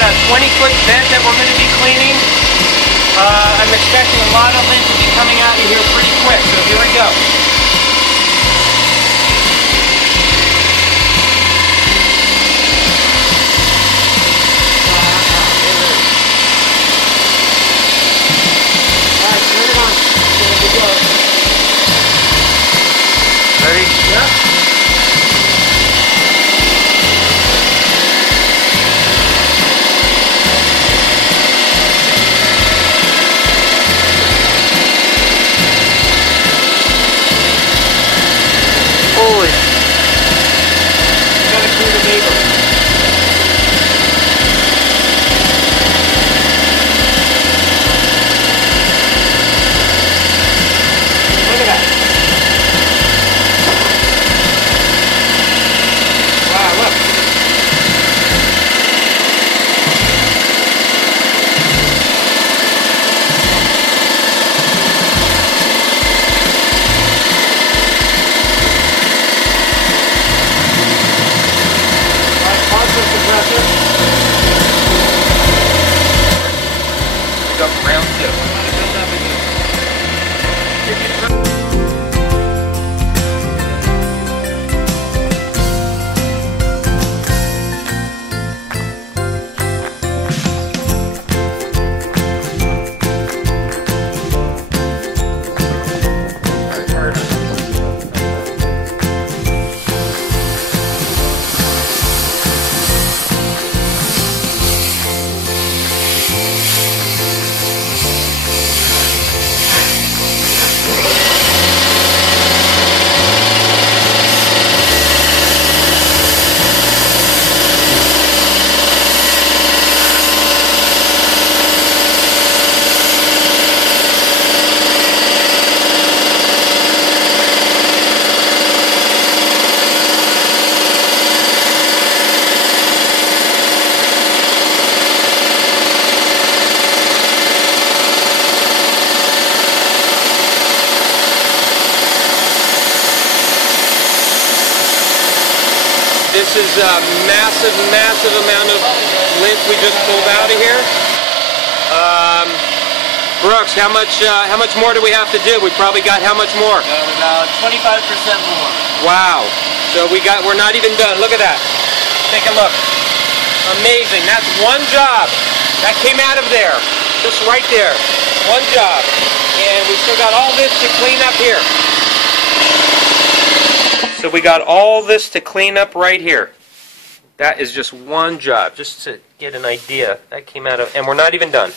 got a 20-foot bed that we're going to be cleaning. I'm expecting a lot of lint to be coming out of here pretty quick, so here we go. Alright, turn it on. Here we go. Ready? Yeah. Holy. Gotta clear the neighbor. Look at that. Wow, look. We go for round 2. This is a massive, massive amount of lint we just pulled out of here. Brooks, how much more do we have to do? We probably got how much more? About 25% more. Wow. So we're not even done. Look at that. Take a look. Amazing. That's one job. That came out of there. Just right there. One job. And we still got all this to clean up here. So we got all this to clean up right here. That is just one job, just to get an idea. That came out of, and we're not even done.